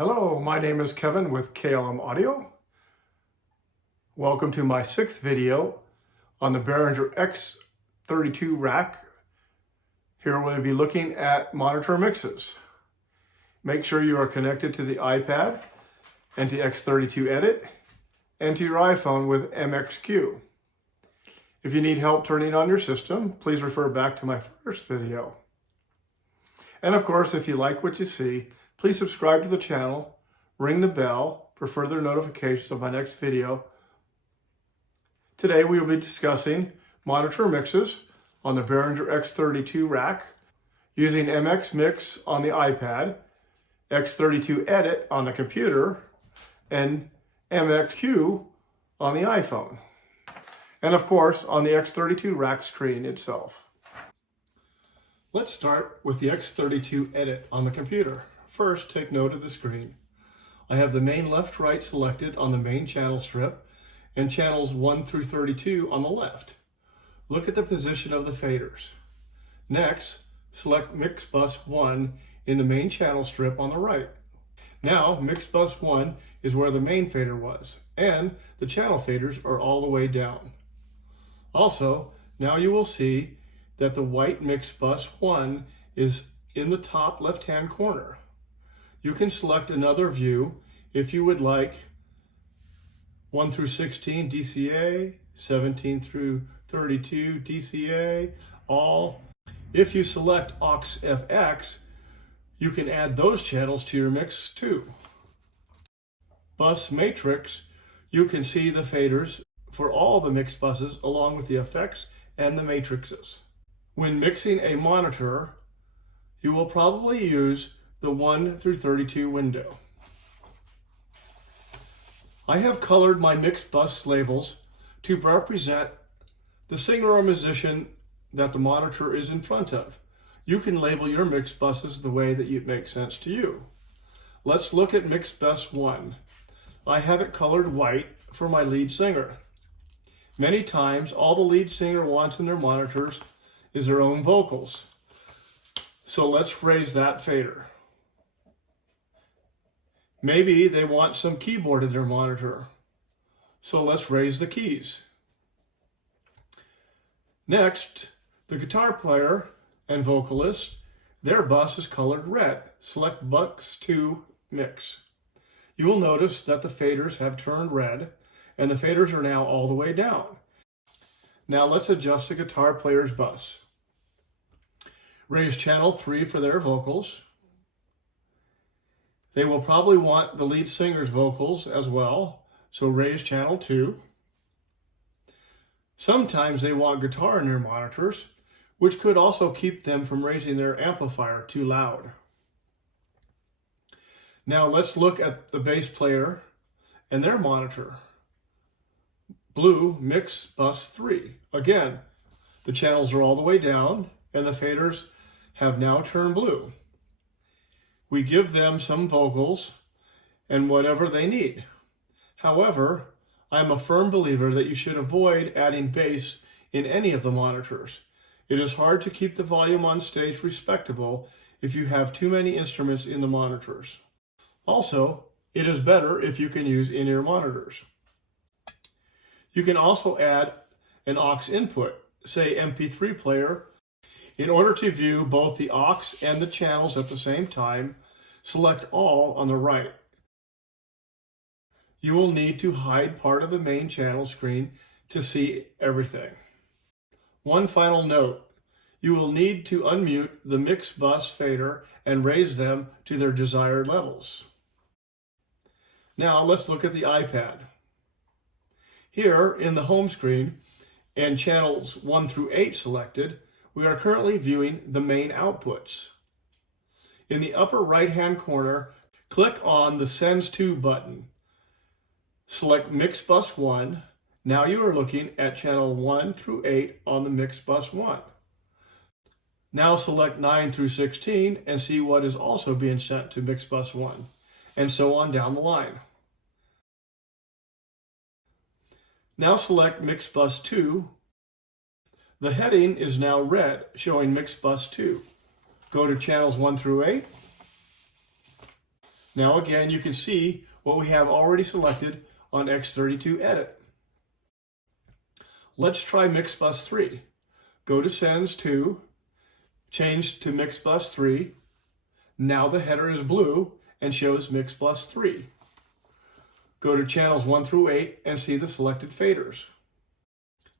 Hello, my name is Kevin with KLM Audio. Welcome to my 6th video on the Behringer X32 Rack. Here we'll be looking at monitor mixes. Make sure you are connected to the iPad and to X32 Edit and to your iPhone with MXQ. If you need help turning on your system, please refer back to my first video. And of course, if you like what you see, please subscribe to the channel, ring the bell for further notifications of my next video. Today we will be discussing monitor mixes on the Behringer X32 Rack using MX Mix on the iPad, X32 Edit on the computer, and MXQ on the iPhone. And of course on the X32 Rack Screen itself. Let's start with the X32 Edit on the computer. First, take note of the screen. I have the main left-right selected on the main channel strip and channels 1 through 32 on the left. Look at the position of the faders. Next, select Mix Bus 1 in the main channel strip on the right. Now, Mix Bus 1 is where the main fader was, and the channel faders are all the way down. Also, now you will see that the white Mix Bus 1 is in the top left-hand corner. You can select another view if you would like 1 through 16 DCA, 17 through 32 DCA, all. If you select aux FX, you can add those channels to your mix too. Bus Matrix, you can see the faders for all the mix buses along with the effects and the matrices. When mixing a monitor, you will probably use the 1 through 32 window. I have colored my mixed bus labels to represent the singer or musician that the monitor is in front of. You can label your mixed buses the way that it makes sense to you. Let's look at Mixed Bus 1. I have it colored white for my lead singer. Many times, all the lead singer wants in their monitors is their own vocals. So let's raise that fader. Maybe they want some keyboard in their monitor. So let's raise the keys. Next, the guitar player and vocalist, their bus is colored red. Select Bus 2 Mix. You will notice that the faders have turned red and the faders are now all the way down. Now let's adjust the guitar player's bus. Raise channel 3 for their vocals. They will probably want the lead singer's vocals as well, so raise channel 2. Sometimes they want guitar in their monitors, which could also keep them from raising their amplifier too loud. Now let's look at the bass player and their monitor. Blue Mix Bus 3. Again, the channels are all the way down and the faders have now turned blue. We give them some vocals and whatever they need. However, I'm a firm believer that you should avoid adding bass in any of the monitors. It is hard to keep the volume on stage respectable if you have too many instruments in the monitors. Also, it is better if you can use in-ear monitors. You can also add an aux input, say MP3 player. In order to view both the aux and the channels at the same time, select All on the right. You will need to hide part of the main channel screen to see everything. One final note, you will need to unmute the mix bus fader and raise them to their desired levels. Now let's look at the iPad. Here in the home screen and channels 1 through 8 selected, we are currently viewing the main outputs. In the upper right-hand corner, click on the Sends To button. Select Mix Bus 1. Now you are looking at channel 1 through 8 on the Mix Bus 1. Now select 9 through 16 and see what is also being sent to Mix Bus 1, and so on down the line. Now select Mix Bus 2. The heading is now red, showing Mix Bus 2. Go to channels 1 through 8. Now again, you can see what we have already selected on X32 Edit. Let's try Mix Bus 3. Go to Sends to, change to Mix Bus 3. Now the header is blue and shows Mix Bus 3. Go to channels 1 through 8 and see the selected faders.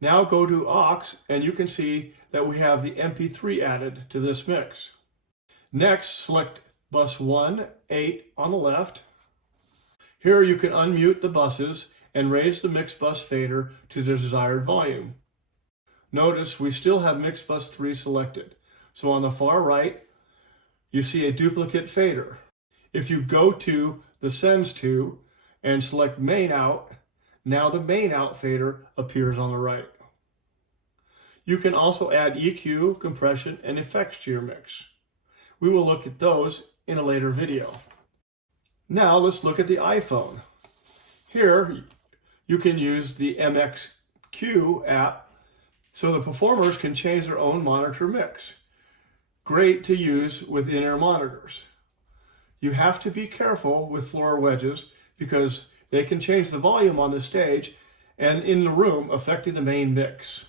Now go to aux and you can see that we have the MP3 added to this mix. Next, select bus 1, 8 on the left. Here you can unmute the buses and raise the mix bus fader to the desired volume. Notice we still have mix bus 3 selected. So on the far right, you see a duplicate fader. If you go to the Sends to and select Main Out, now the Main Out fader appears on the right. You can also add EQ, compression, and effects to your mix. We will look at those in a later video. Now let's look at the iPhone. Here you can use the MXQ app so the performers can change their own monitor mix. Great to use with in-ear monitors. You have to be careful with floor wedges because they can change the volume on the stage and in the room, affecting the main mix.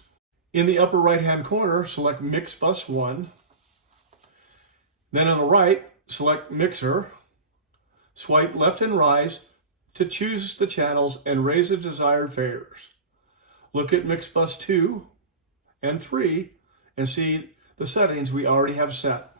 In the upper right-hand corner, select Mix Bus 1. Then on the right, select Mixer. Swipe left and right to choose the channels and raise the desired faders. Look at Mix Bus 2 and 3 and see the settings we already have set.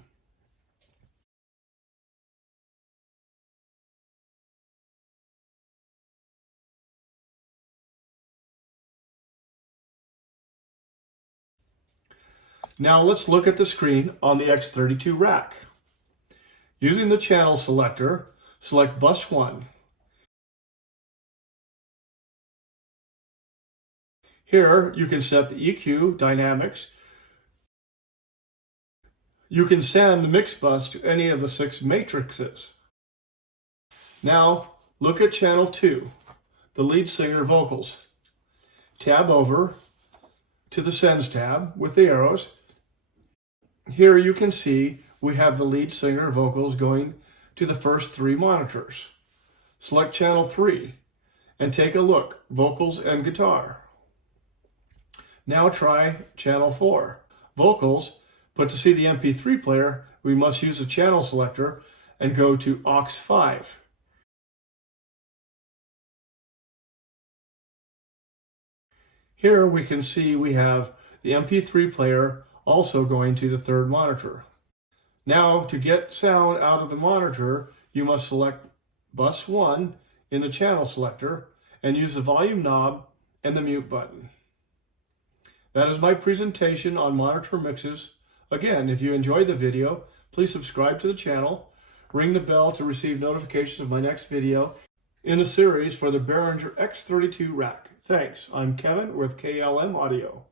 Now let's look at the screen on the X32 Rack. Using the channel selector, select Bus 1. Here you can set the EQ, dynamics. You can send the mix bus to any of the 6 matrices. Now look at channel 2, the lead singer vocals. Tab over to the Sends tab with the arrows. Here you can see we have the lead singer vocals going to the first 3 monitors. Select channel 3 and take a look, vocals and guitar. Now try channel 4, vocals, but to see the MP3 player, we must use the channel selector and go to aux 5. Here we can see we have the MP3 player also going to the 3rd monitor. Now to get sound out of the monitor, you must select bus 1 in the channel selector and use the volume knob and the mute button. That is my presentation on monitor mixes. Again, if you enjoyed the video, please subscribe to the channel, ring the bell to receive notifications of my next video in the series for the Behringer X32 Rack. Thanks. I'm Kevin with KLM Audio.